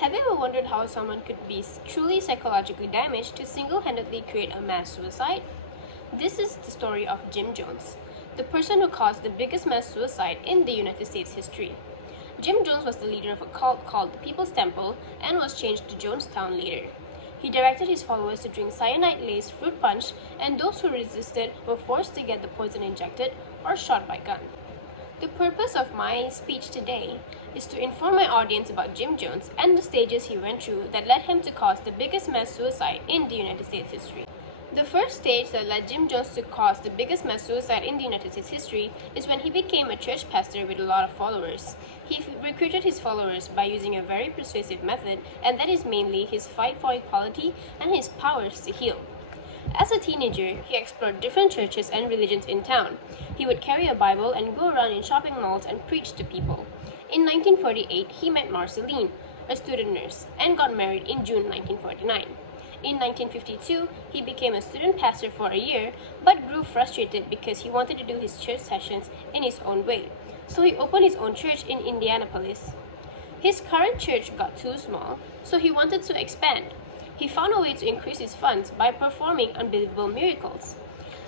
Have you ever wondered how someone could be truly psychologically damaged to single-handedly create a mass suicide? This is the story of Jim Jones, the person who caused the biggest mass suicide in the United States history. Jim Jones was the leader of a cult called the People's Temple and was changed to Jonestown later. He directed his followers to drink cyanide-laced fruit punch, and those who resisted were forced to get the poison injected or shot by gun. The purpose of my speech today is to inform my audience about Jim Jones and the stages he went through that led him to cause the biggest mass suicide in the United States history. The first stage that led Jim Jones to cause the biggest mass suicide in the United States history is when he became a church pastor with a lot of followers. He recruited his followers by using a very persuasive method, and that is mainly his fight for equality and his powers to heal. As a teenager, he explored different churches and religions in town. He would carry a Bible and go around in shopping malls and preach to people. In 1948, he met Marceline, a student nurse, and got married in June 1949. In 1952, he became a student pastor for a year, but grew frustrated because he wanted to do his church sessions in his own way. So he opened his own church in Indianapolis. His current church got too small, so he wanted to expand. He found a way to increase his funds by performing unbelievable miracles,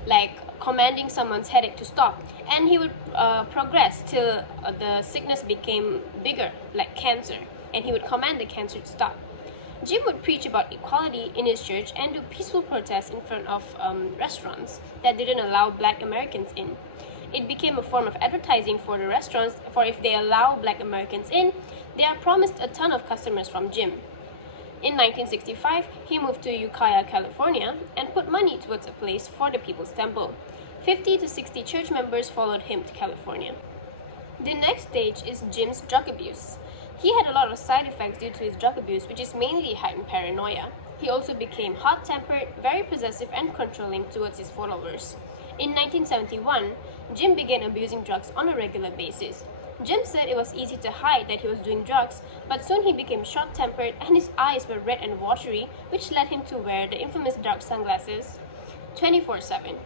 like commanding someone's headache to stop, and he would progress till the sickness became bigger, like cancer, and he would command the cancer to stop. Jim would preach about equality in his church and do peaceful protests in front of restaurants that didn't allow Black Americans in. It became a form of advertising for the restaurants, for if they allow Black Americans in, they are promised a ton of customers from Jim. In 1965, he moved to Ukiah, California, and put money towards a place for the People's Temple. 50 to 60 church members followed him to California. The next stage is Jim's drug abuse. He had a lot of side effects due to his drug abuse, which is mainly heightened paranoia. He also became hot-tempered, very possessive, and controlling towards his followers. In 1971, Jim began abusing drugs on a regular basis. Jim said it was easy to hide that he was doing drugs, but soon he became short-tempered and his eyes were red and watery, which led him to wear the infamous dark sunglasses 24/7.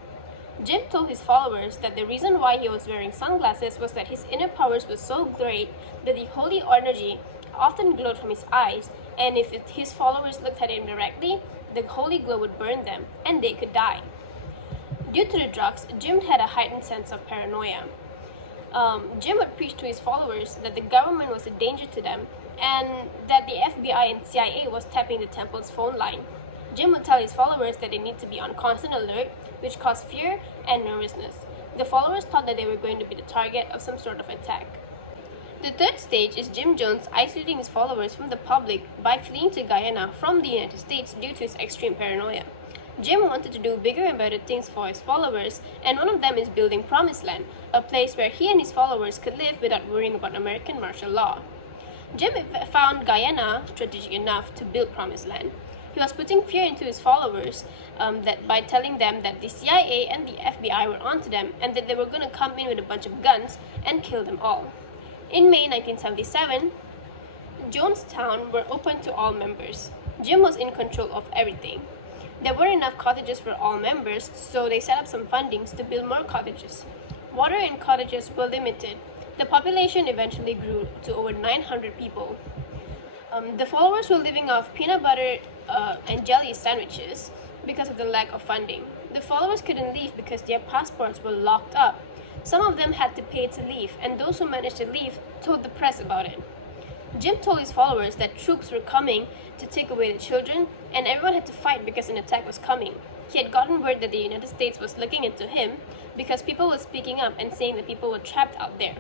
Jim told his followers that the reason why he was wearing sunglasses was that his inner powers were so great that the holy energy often glowed from his eyes, and if his followers looked at him directly, the holy glow would burn them and they could die. Due to the drugs, Jim had a heightened sense of paranoia. Jim would preach to his followers that the government was a danger to them and that the FBI and CIA was tapping the temple's phone line. Jim would tell his followers that they need to be on constant alert, which caused fear and nervousness. The followers thought that they were going to be the target of some sort of attack. The third stage is Jim Jones isolating his followers from the public by fleeing to Guyana from the United States due to his extreme paranoia. Jim wanted to do bigger and better things for his followers, and one of them is building Promised Land, a place where he and his followers could live without worrying about American martial law. Jim found Guyana strategic enough to build Promised Land. He was putting fear into his followers that by telling them that the CIA and the FBI were onto them and that they were going to come in with a bunch of guns and kill them all. In May 1977, Jonestown were open to all members. Jim was in control of everything. There weren't enough cottages for all members, so they set up some fundings to build more cottages. Water in cottages were limited. The population eventually grew to over 900 people. The followers were living off peanut butter and jelly sandwiches because of the lack of funding. The followers couldn't leave because their passports were locked up. Some of them had to pay to leave, and those who managed to leave told the press about it. Jim told his followers that troops were coming to take away the children, and everyone had to fight because an attack was coming. He had gotten word that the United States was looking into him because people were speaking up and saying that people were trapped out there.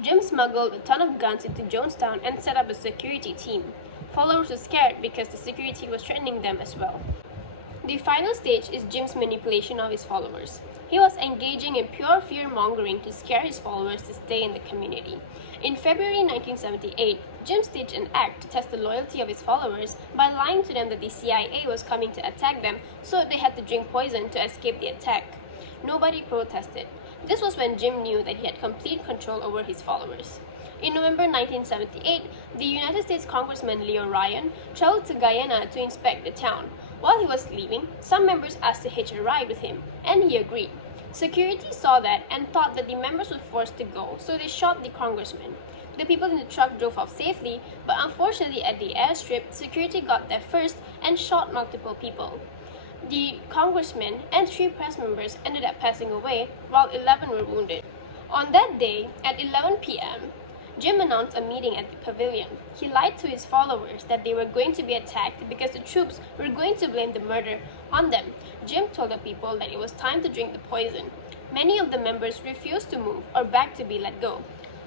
Jim smuggled a ton of guns into Jonestown and set up a security team. Followers were scared because the security was threatening them as well. The final stage is Jim's manipulation of his followers. He was engaging in pure fear-mongering to scare his followers to stay in the community. In February 1978, Jim staged an act to test the loyalty of his followers by lying to them that the CIA was coming to attack them, so they had to drink poison to escape the attack. Nobody protested. This was when Jim knew that he had complete control over his followers. In November 1978, the United States Congressman Leo Ryan traveled to Guyana to inspect the town. While he was leaving, some members asked to hitch a ride with him, and he agreed. Security saw that and thought that the members were forced to go, so they shot the congressman. The people in the truck drove off safely, but unfortunately at the airstrip, security got there first and shot multiple people. The congressman and 3 press members ended up passing away, while 11 were wounded. On that day, at 11 p.m., Jim announced a meeting at the pavilion. He lied to his followers that they were going to be attacked because the troops were going to blame the murder on them. Jim told the people that it was time to drink the poison. Many of the members refused to move or begged to be let go.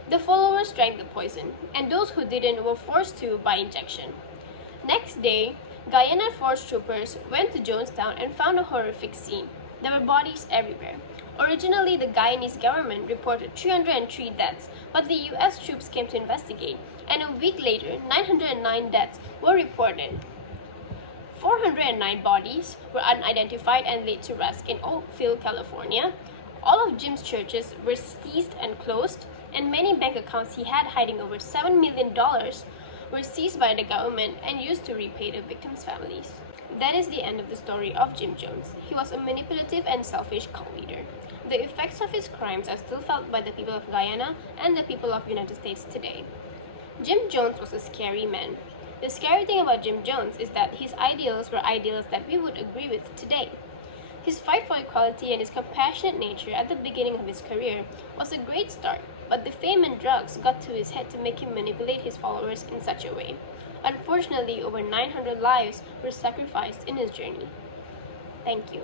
The followers drank the poison, and those who didn't were forced to by injection. Next day, Guyana force troopers went to Jonestown and found a horrific scene. There were bodies everywhere. Originally, the Guyanese government reported 303 deaths, but the US troops came to investigate, and a week later, 909 deaths were reported. 409 bodies were unidentified and laid to rest in Oakville, California. All of Jim's churches were seized and closed, and many bank accounts he had hiding over $7 million were seized by the government and used to repay the victims' families. That is the end of the story of Jim Jones. He was a manipulative and selfish cult leader. The effects of his crimes are still felt by the people of Guyana and the people of the United States today. Jim Jones was a scary man. The scary thing about Jim Jones is that his ideals were ideals that we would agree with today. His fight for equality and his compassionate nature at the beginning of his career was a great start, but the fame and drugs got to his head to make him manipulate his followers in such a way. Unfortunately, over 900 lives were sacrificed in his journey. Thank you.